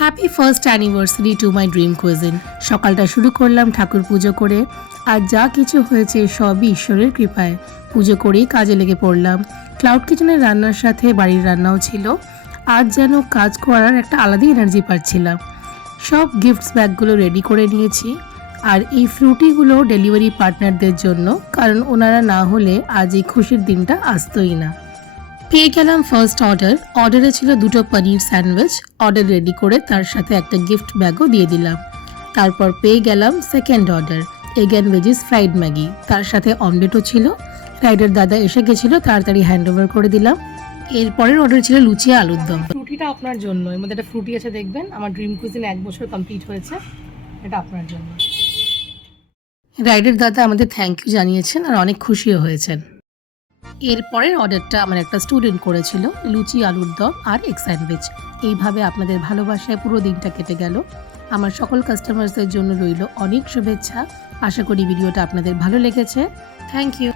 Happy first anniversary to my dream cuisine. সকালটা শুরু করলাম ঠাকুর পুজো করে, আর যা কিছু হয়েছে সবই ঈশ্বরের কৃপায়। পুজো করেই কাজে লেগে পড়লাম। ক্লাউড কিচেনের রান্নার সাথে বাড়ির রান্নাও ছিল। আজ যেন কাজ করার একটা আলাদাই এনার্জি পাচ্ছিলাম। সব গিফটস ব্যাগগুলো রেডি করে নিয়েছি, আর এই ফ্রুটিগুলো ডেলিভারি পার্টনারদের জন্য, কারণ ওনারা না হলে আজ এই খুশির দিনটা আসতোই না। পেয়ে গেলাম ফার্স্ট অর্ডারে ছিল 2টো পনির স্যান্ডউইচ। অর্ডার রেডি করে তার সাথে একটা গিফট ব্যাগও দিয়ে দিলাম। তারপর পেয়ে গেলাম second order, again veggies fried Maggi, তার সাথে অমলেটও ছিল। রাইডার দাদা এসে গেছিলো, তাড়াতাড়ি হ্যান্ড ওভার করে দিলাম। এরপরের অর্ডার ছিল লুচি আলুর দম। ফ্রুটিটা আপনার জন্য, এর মধ্যে একটা ফ্রুটি আছে দেখবেন। আমার ড্রিম কুইজিন 1 বছর কমপ্লিট হয়েছে, এটা আপনার জন্য। রাইডার দাদা আমাদের থ্যাংক ইউ জানিয়েছেন আর অনেক খুশিও হয়েছেন। এরপরের অর্ডারটা আমার একটা স্টুডেন্ট করেছিল, লুচি আলুর দম আর এগ স্যান্ডউইচ। এইভাবে আপনাদের ভালোবাসায় পুরো দিনটা কেটে গেল। আমার সকল কাস্টমার্সদের জন্য রইল অনেক শুভেচ্ছা। আশা করি ভিডিওটা আপনাদের ভালো লেগেছে। Thank you.